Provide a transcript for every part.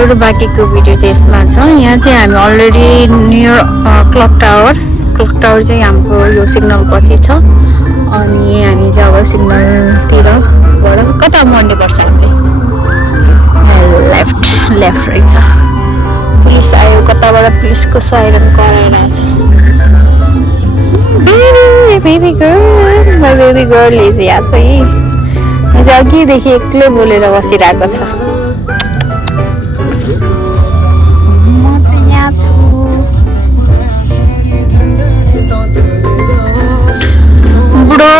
भिडियोहरू बाँकीको भिडियो चाहिँ यसमा छ। यहाँ चाहिँ हामी अलरेडी नियर क्लक टावर चाहिँ हाम्रो यो सिग्नल पछि छ। अनि हामी चाहिँ अब सिग्नलतिरबाट कता मोड्नुपर्छ हामीले लेफ्ट रहेछ। पुलिस आयो, कताबाट पुलिसको साइरन कराइरहेछ। बेबी गर्लले चाहिँ यहाँ चाहिँ अघिदेखि एक्लै बोलेर बसिरहेको छ। म त यहाँ छु। बुढो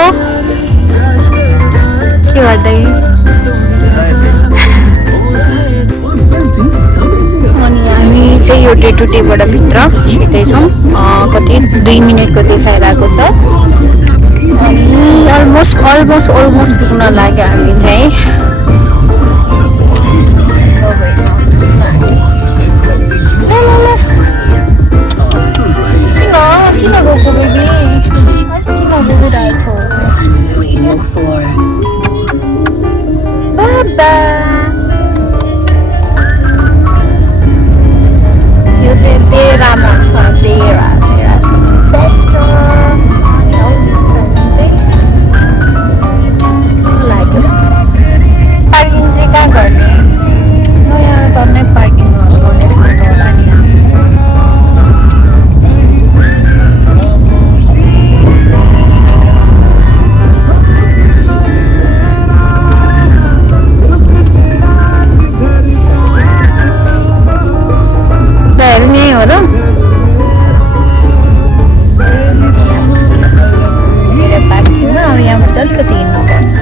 के गर्दै? अनि हामी चाहिँ यो टेटुटीबाट भित्र छिर्दैछौँ। कति 2 मिनटको देखाइरहेको छ। अनि अलमोस्ट पुग्न लाग्यो हामी चाहिँ। किन गएको बेबी? किन बोलिरहेछौ? बाबा यो चाहिँ तेह्रमा छ। तेह्र सेक्टर। पार्किङ चाहिँ कहाँ गर्ने? नयाँ घरमै पार्किङहरू गर्ने फोटो होला नि। दाइहरू नि यही हो र? पार्किङमा अब यहाँबाट चाहिँ अलिकति हिँड्नुपर्छ।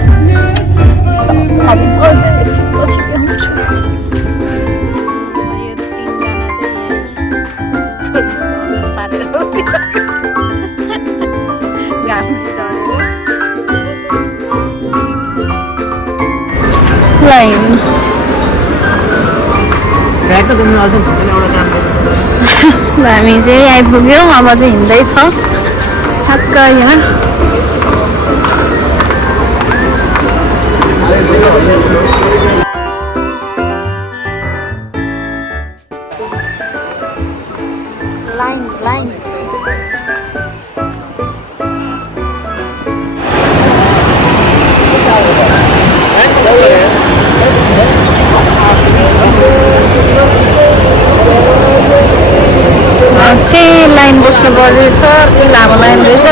लाइन हामी चाहिँ आइपुग्यौँ। अब चाहिँ हिँड्दैछ ठ्याक्क यहाँ। लाइन चाहिँ लाइन बस्नु पर्दैछ। त्यो लामो लाइन रहेछ।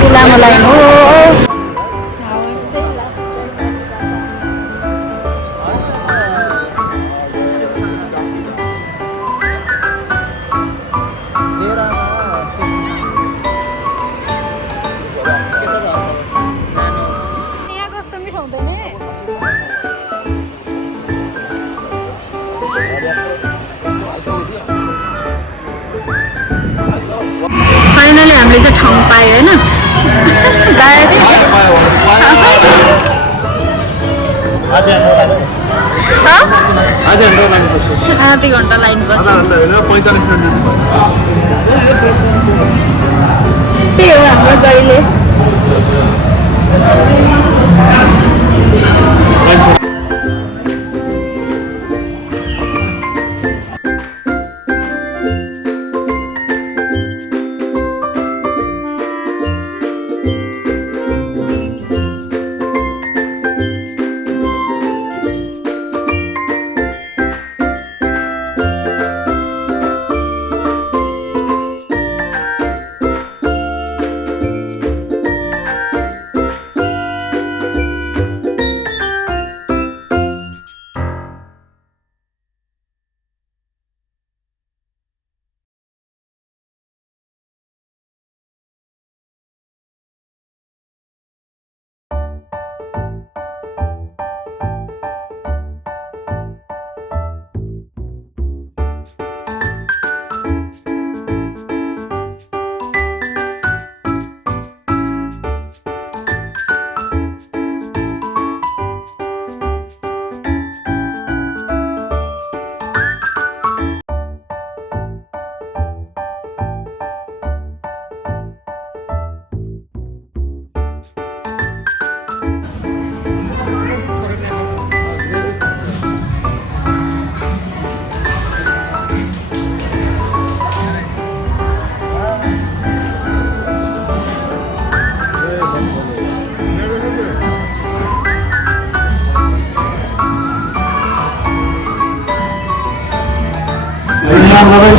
त्यो लामो लाइन हो। फाइनली हामीले चाहिँ ठाउँ पायो होइन? आधी घन्टा लाइन बस्छ। त्यही हो हाम्रो जहिले।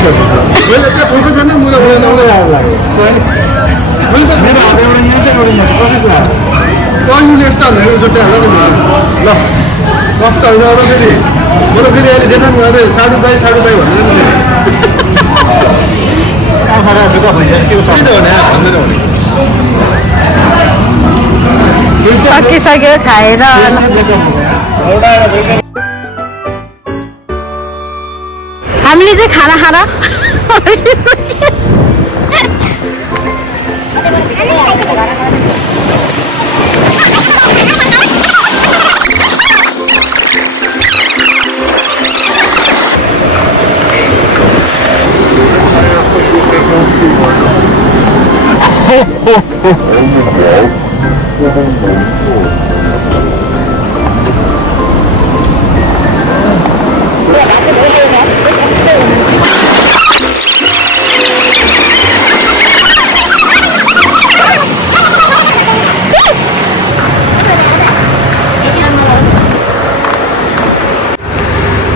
मैले त्यहाँ ठोको छैन मुला बोलेन मैले त मेरो हात एउटा यहाँ छ एउटा यहाँ छ कसैको हात कहिले यस्तो हाल्दाखेरि छुट्टै हाल्छ नि ल कस्तो होइन अब फेरि म त फेरि अहिले जेठान गर्दै साडु दाई भनेर नि सकिसक्यो खाएर हामीले चाहिँ खाना खाना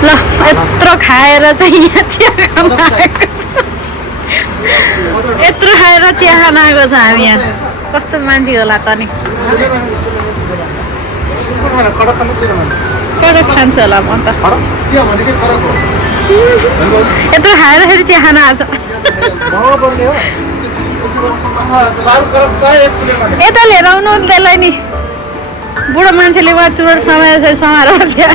ल यत्रो खाएर चाहिँ यहाँ चिया खान आएको छ यत्रो खाएर चिया खान आएको छ हामी यहाँ कस्तो मान्छे होला त नि कडक खान्छु होला म त यत्रो खाएर फेरि चिया खान आएको छ यता लिएर आउनु त्यसलाई नि बुढो मान्छेले उहाँ चुरोट समाएर बस्यो